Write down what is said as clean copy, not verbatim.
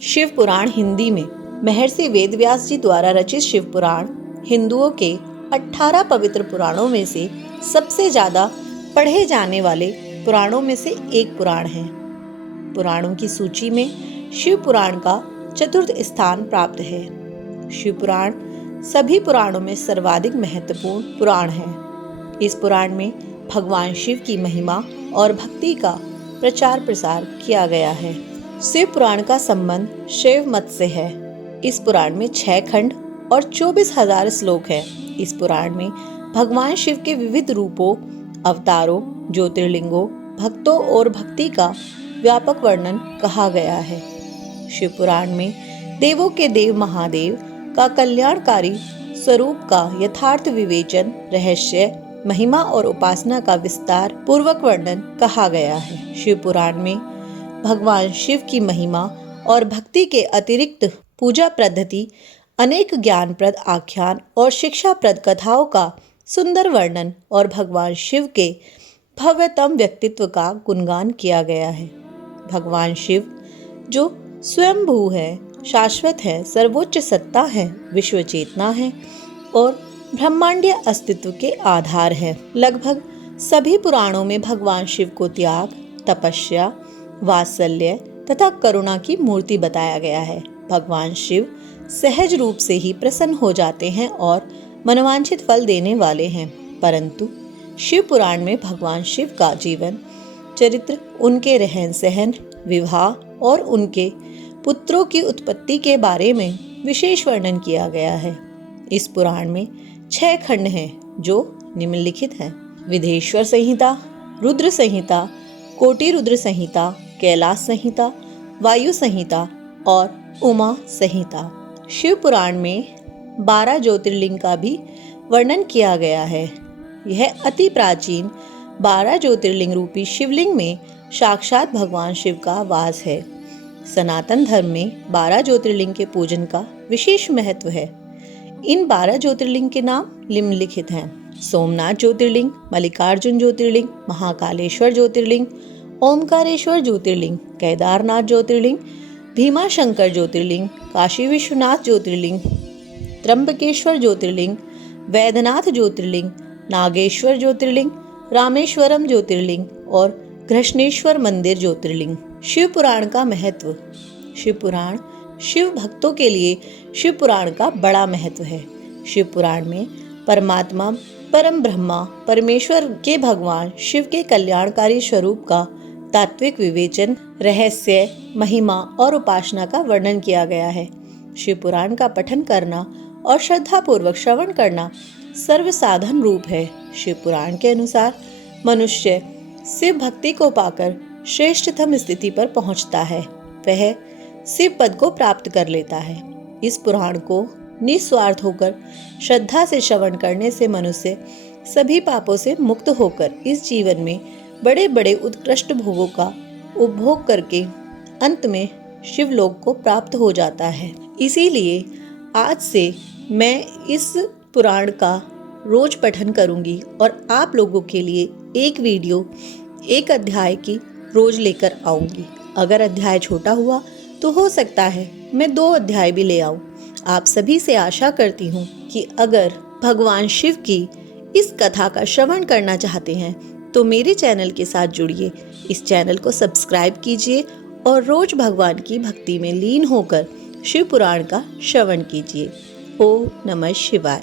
शिव पुराण हिंदी में महर्षि वेदव्यास जी द्वारा रचित शिव पुराण हिंदुओं के 18 पवित्र पुराणों में से सबसे ज्यादा पढ़े जाने वाले पुराणों में से एक पुराण है। पुराणों की सूची में शिव पुराण का चतुर्थ स्थान प्राप्त है। शिव पुराण सभी पुराणों में सर्वाधिक महत्वपूर्ण पुराण है। इस पुराण में भगवान शिव की महिमा और भक्ति का प्रचार प्रसार किया गया है। शिव पुराण का संबंध शैव मत से है। इस पुराण में 6 खंड और 24,000 श्लोक हैं। इस पुराण में भगवान शिव के विविध रूपों, अवतारों, ज्योतिर्लिंगों, भक्तों और भक्ति का व्यापक वर्णन कहा गया है। शिव पुराण में देवों के देव महादेव का कल्याणकारी स्वरूप का यथार्थ विवेचन, रहस्य, महिमा और उपासना का विस्तार पूर्वक वर्णन कहा गया है। शिव पुराण में भगवान शिव की महिमा और भक्ति के अतिरिक्त पूजा पद्धति, अनेक ज्ञानप्रद आख्यान और शिक्षाप्रद कथाओं का सुंदर वर्णन और भगवान शिव के भव्यतम व्यक्तित्व का गुणगान किया गया है। भगवान शिव जो स्वयंभू है, शाश्वत है, सर्वोच्च सत्ता है, विश्व चेतना है और ब्रह्मांडीय अस्तित्व के आधार है। लगभग सभी पुराणों में भगवान शिव को त्याग, तपस्या, वात्सल्य तथा करुणा की मूर्ति बताया गया है। भगवान शिव सहज रूप से ही प्रसन्न हो जाते हैं और मनोवांछित फल देने वाले हैं। परंतु शिव पुराण में भगवान शिव का जीवन चरित्र, उनके रहन सहन, विवाह और उनके पुत्रों की उत्पत्ति के बारे में विशेष वर्णन किया गया है। इस पुराण में 6 खंड हैं जो निम्नलिखित हैं: विदेश्वर संहिता, रुद्र संहिता, कोटि रुद्र संहिता, कैलाश संहिता, वायु संहिता और उमा संहिता। शिव पुराण में 12 ज्योतिर्लिंग का भी वर्णन किया गया है। यह अति प्राचीन 12 ज्योतिर्लिंग रूपी शिवलिंग में साक्षात भगवान शिव का वास है। सनातन धर्म में 12 ज्योतिर्लिंग के पूजन का विशेष महत्व है। इन 12 ज्योतिर्लिंग के नाम निम्नलिखित हैं: सोमनाथ ज्योतिर्लिंग, मल्लिकार्जुन ज्योतिर्लिंग, महाकालेश्वर ज्योतिर्लिंग, ओमकारेश्वर ज्योतिर्लिंग, केदारनाथ ज्योतिर्लिंग, भीमाशंकर ज्योतिर्लिंग, काशी विश्वनाथ ज्योतिर्लिंग, त्र्यंबकेश्वर ज्योतिर्लिंग, वैद्यनाथ ज्योतिर्लिंग, नागेश्वर ज्योतिर्लिंग, रामेश्वरम ज्योतिर्लिंग और घृष्णेश्वर मंदिर ज्योतिर्लिंग। शिव पुराण का महत्व। शिव पुराण शिव भक्तों के लिए शिव पुराण का बड़ा महत्व है। शिव पुराण में परमात्मा, परम ब्रह्मा, परमेश्वर के भगवान शिव के कल्याणकारी स्वरूप का तात्विक विवेचन, रहस्य, महिमा और उपासना का वर्णन किया गया है। शिव पुराण का पठन करना और श्रद्धा पूर्वक श्रवण करना सर्वसाधन रूप है। शिव पुराण के अनुसार मनुष्य शिव भक्ति को पाकर श्रेष्ठतम स्थिति पर पहुंचता है। वह शिव पद को प्राप्त कर लेता है। इस पुराण को निस्वार्थ होकर श्रद्धा से श्रवण करने से मनुष्य सभी पापों से मुक्त होकर इस जीवन में बड़े बड़े उत्कृष्ट भोगों का उपभोग करके अंत में शिवलोक को प्राप्त हो जाता है। इसीलिए आज से मैं इस पुराण का रोज पठन करूंगी और आप लोगों के लिए एक वीडियो, एक अध्याय की रोज लेकर आऊंगी। अगर अध्याय छोटा हुआ तो हो सकता है मैं 2 अध्याय भी ले आऊं। आप सभी से आशा करती हूँ कि अगर भगवान शिव की इस कथा का श्रवण करना चाहते हैं तो मेरे चैनल के साथ जुड़िए। इस चैनल को सब्सक्राइब कीजिए और रोज भगवान की भक्ति में लीन होकर शिव पुराण का श्रवण कीजिए। ओम नमः शिवाय।